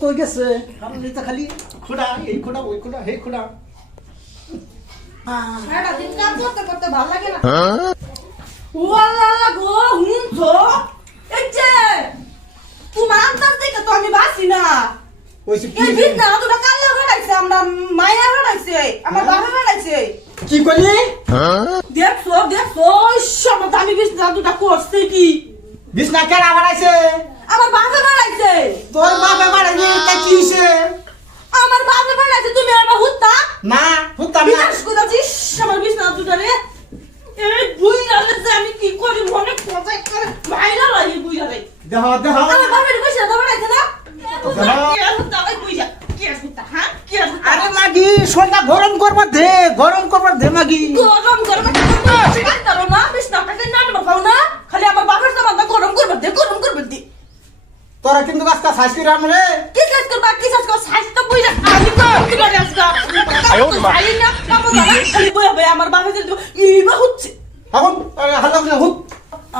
কই গেছে কারণ এটা খালি খোড়া এই খোড়া ওই খোড়া হে খোড়া সারা দিন কাজ করতে করতে ভালো লাগে না ওয়াল্লাহ গো হুনছো এই যে তোমার আন্দাজ দেখে তো আমি বাসি না ওইসে কি এই দিন না তোরা কাল্লা বানাইছে আমরা মায়া বানাইছে আমার বাবা বানাইছে কি করলি দেখছো সব দামি বিছনা দুটা করছে কি বিছনা কেডা বানাইছে আমার বাবা বানাইছে তোর বাবা বানাইছে তা কি হইছে আমার বাবা বানাইছে তুমি আমার হুত্তা না হুতাম না বিশ্বাস করেছিস আমার বিছনা দুটা রে এই বুই আলে যে আমি কি করি মনে কোথায় করে মাইরা লাগি বুই আলে দেহ দেহ আমার বাবার কইছে দাও বানাইছে না কি হুত্তা ওই বুই যা কি হুত্তা হ্যাঁ কি হুত্তা আরে মাগি সোনা গরম করবার দে মাগি গরম গরম চিকেন করো না বিছনাটাকে নান মাখাও না খালি আমার বাবার সামানটা গরম করবে দে তোরা কিন্তু আজকে সাইজ করে আমরে কি কাজ করবা কি কাজ কর সাইজ তো বুঝা আমি তো কি করে আজকে আই না কামো দাঁড়া খালি বই হবে আমার বাবা যদি ইবা হচ্ছে এখন হাল্লা করে হুত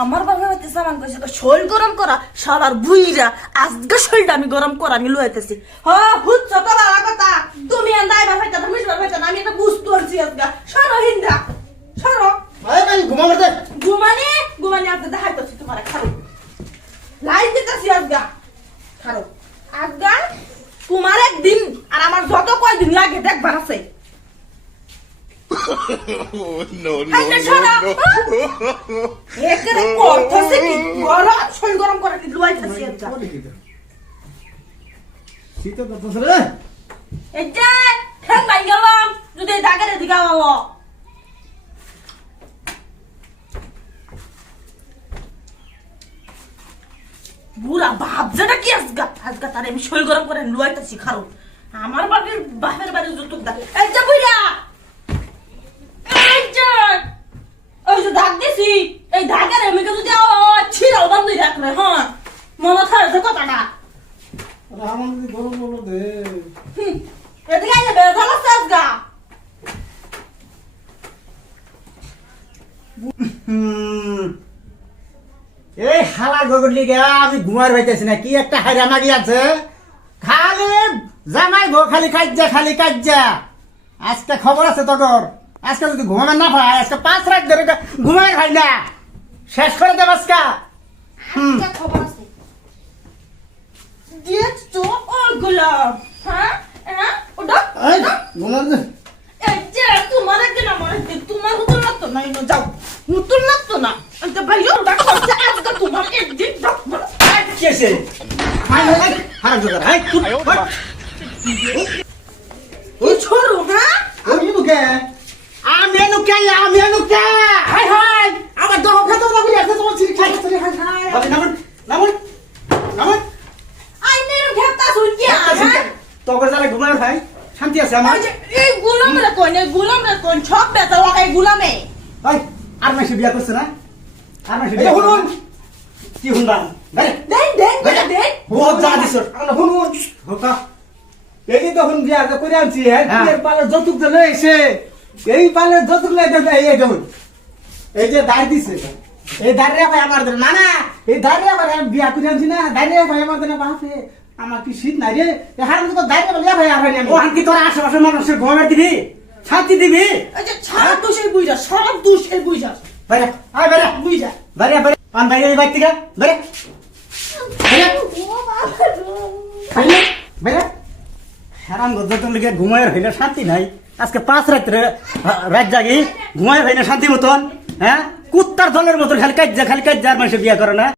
আমার বাবা হতে সামান কইছে তো শরীর গরম করা শালার বুইরা আজকে শরীরটা আমি গরম করা আমি লইতেছি হ্যাঁ হুচ্ছ তো বাবা কথা তুমি আন্দাই বাবা কথা তুমি বাবা আমি এটা বুঝতে পারছি আজকে সরো হিন্দা সরো আরে ভাই ঘুমাবে দে ঘুমানি আজকে দেখাইতেছি তোমার খারো লাইন দিতেছি আজকে খারো আজকে তোমার একদিন আর আমার যত কয়দিন লাগে দেখবার আছে গরম করে কি লুয়াইতেছি শীত তো তোর রে এটা ফ্যান বাই গেলাম যদি দাগের দিকে আলো বুড়া বাপ যেটা কি আজগা তারে আমি শরীর গরম করে লুয়াইতেছি খারো আমার বাপের বাড়ি যুতুক দা এই যে বুড়া এই যে ওই যে দাগ দিছি এই দাগের আমি যদি ছিড়াও বন্ধ রাখলে হ্যাঁ মনে থাকে কথাটা আমার যদি গরম বলো দে এদিকে আইলে বেজাল আছে আজগা এই হালা গগলি গা আমি ঘুমার পাইতেছি না কি একটা হাইরা মাগি আছে খালি জামাই গো খালি কাজ্জা আজকে খবর আছে তোর আজকে যদি ঘুমাবে না পায় আজকে 5 রাত ধরে ঘুমাই খাই না শেষ করে দেব আজকে আজকে খবর আছে দেখছো ওগুলা হ্যাঁ হ্যাঁ ওটা এই ঘুমার দে এই যে তোমার একদিন আমার একদিন তোমার হুতুল লাগতো না ইনো যাও হুতুল লাগতো না এটা ভাইও ডাক করছে আজকে তোমার একদিন ডাক কেসে হারাম জোগাড় হাই ওই ছোড়ো হ্যাঁ আমি নুকে হাই হাই আমার দহ খেতে লাগি আছে তোমার চিড়ি খাই হাই বাবা নামুন আই নেরু খেপতা শুন কি হ্যাঁ তোকে যারা ঘুমায় ভাই শান্তি আছে আমার এই গুলামরা কোন সব বেতা লাগাই গুলামে ভাই আর মাসে বিয়া করছে না আর মাসে বিয়া শুনুন কি শুনবাম দেন বহুত যা দিছ শুনুন হোকা এই তখন বিয়া করে আনছি এর পালে যৌতুক দিলে এসে এই পালে যৌতুক লাগে এই দেখুন এই যে দাঁড় দিছে এই দাঁড়িয়ে ভাই আমার না না এই দাঁড়িয়ে ভাই আমি বিয়া করে আনছি না দাঁড়িয়ে ভাই আমার দেনা বাপে আমার কি শীত নাই রে হারাম তো দাঁড়িয়ে ভাই আর ভাই আমি ওখান কি তোর আশেপাশে মানুষের ঘুমাবে দিবি শান্তি দিবি এই যে সারা দোষের বুইরা সব দোষের বুইরা বাইরে আয় বাইরে বুইরা বাইরে বাইরে পান বাইরে এই বাইরে থেকে বাইরে বাইরে বাইরে হারাম গদ্দা তো লিখে ঘুমায় হইলে শান্তি নাই আজকে 5 রাত জাগি ঘুমায় হইলে শান্তি মতন হ্যাঁ কুত্তার দলের মতন খালি কাজ আর মানুষের বিয়া করে না